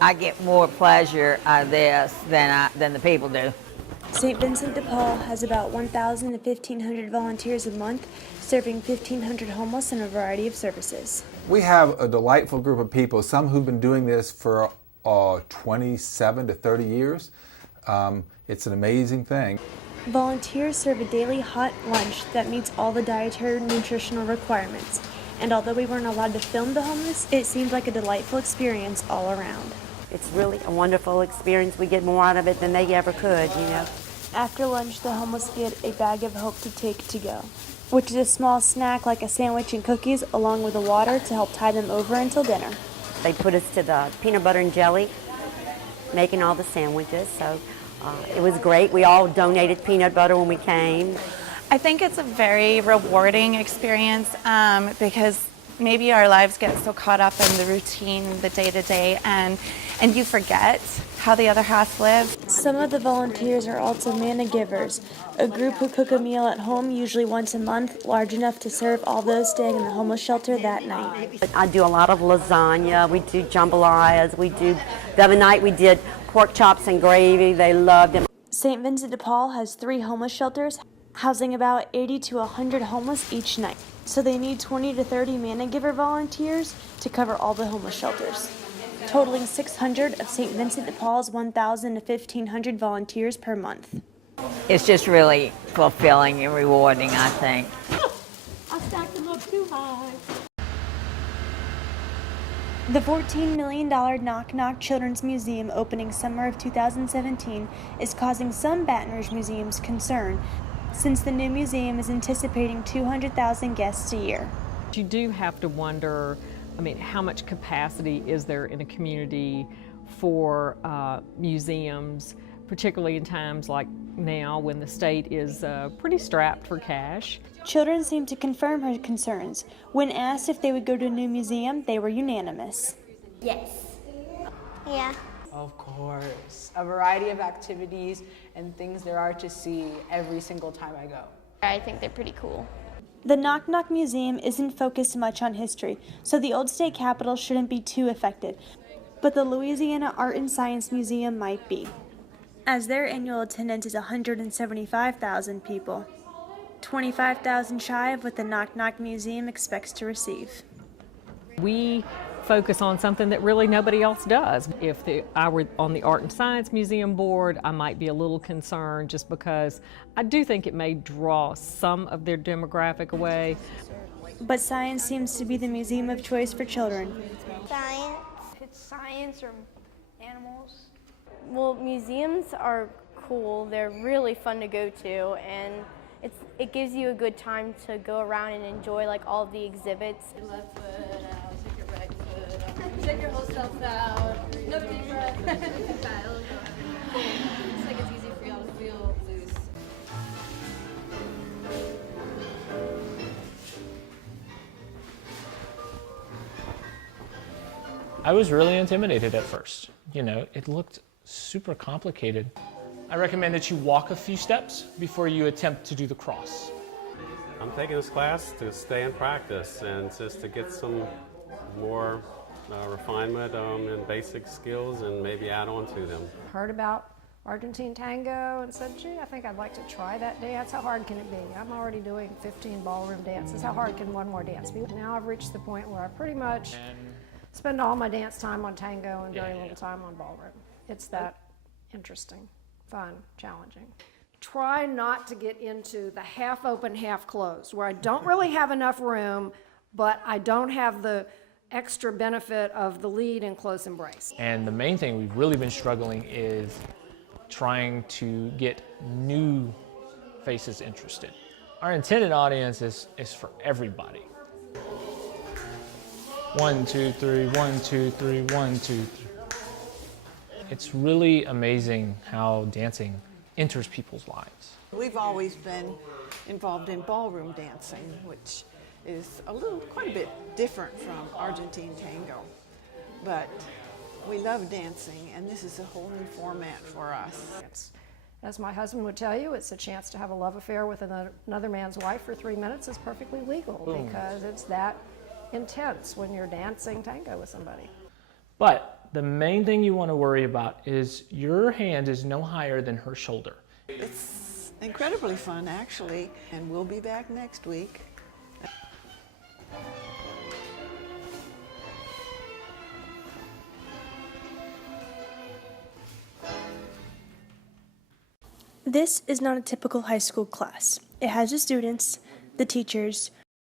I get more pleasure out of this than the people do. St. Vincent de Paul has about 1,000 to 1,500 volunteers a month, serving 1,500 homeless in a variety of services. We have a delightful group of people, some who've been doing this for 27 to 30 years. It's an amazing thing. Volunteers serve a daily hot lunch that meets all the dietary and nutritional requirements. And although we weren't allowed to film the homeless, it seemed like a delightful experience all around. It's really a wonderful experience. We get more out of it than they ever could, you know. After lunch, the homeless get a bag of hope to take to go, which is a small snack like a sandwich and cookies along with the water to help tide them over until dinner. They put us to the peanut butter and jelly, making all the sandwiches, so it was great. We all donated peanut butter when we came. I think it's a very rewarding experience because maybe our lives get so caught up in the routine, the day-to-day, and you forget how the other half live. Some of the volunteers are also Manna Givers, a group who cook a meal at home usually once a month, large enough to serve all those staying in the homeless shelter that night. I do a lot of lasagna, we do jambalayas, the other night we did pork chops and gravy. They loved it. St. Vincent de Paul has 3 homeless shelters, housing about 80 to 100 homeless each night. So they need 20 to 30 Manna Giver volunteers to cover all the homeless shelters, totaling 600 of St. Vincent de Paul's 1,000 to 1,500 volunteers per month. It's just really fulfilling and rewarding, I think. I stacked them up too high. The $14 million Knock Knock Children's Museum opening summer of 2017 is causing some Baton Rouge museums concern, since the new museum is anticipating 200,000 guests a year. You do have to wonder, how much capacity is there in a community for museums, particularly in times like now when the state is pretty strapped for cash. Children seemed to confirm her concerns. When asked if they would go to a new museum, they were unanimous. Yes. Yeah. Of course. A variety of activities and things there are to see every single time I go. I think they're pretty cool. The Knock Knock Museum isn't focused much on history, so the old state capitol shouldn't be too affected. But the Louisiana Art and Science Museum might be, as their annual attendance is 175,000 people. 25,000 shy of what the Knock Knock Museum expects to receive. We focus on something that really nobody else does. If I were on the Art and Science Museum board, I might be a little concerned just because I do think it may draw some of their demographic away. But science seems to be the museum of choice for children. Science. If it's science or animals. Well, museums are cool. They're really fun to go to, and it gives you a good time to go around and enjoy like all of the exhibits. Your left foot out, stick your right foot out, shake your whole self out, no deep breath. It's like it's easy for y'all to feel loose. I was really intimidated at first. It looked super complicated. I recommend that you walk a few steps before you attempt to do the cross. I'm taking this class to stay in practice and just to get some more refinement in basic skills and maybe add on to them. Heard about Argentine tango and said, gee, I think I'd like to try that dance. How hard can it be? I'm already doing 15 ballroom dances. How hard can one more dance be? Now I've reached the point where I pretty much spend all my dance time on tango and very little time on ballroom. It's that interesting, fun, challenging. Try not to get into the half open, half closed, where I don't really have enough room, but I don't have the extra benefit of the lead in close embrace. And the main thing we've really been struggling is trying to get new faces interested. Our intended audience is for everybody. 1, 2, 3, 1, 2, 3, 1, 2, 3. It's really amazing how dancing enters people's lives. We've always been involved in ballroom dancing, which is quite a bit different from Argentine tango. But we love dancing, and this is a whole new format for us. As my husband would tell you, it's a chance to have a love affair with another man's wife for 3 minutes is perfectly legal. Boom. Because it's that intense when you're dancing tango with somebody. But The main thing you want to worry about is your hand is no higher than her shoulder. It's incredibly fun, actually, and we'll be back next week. This is not a typical high school class. It has the students, the teachers,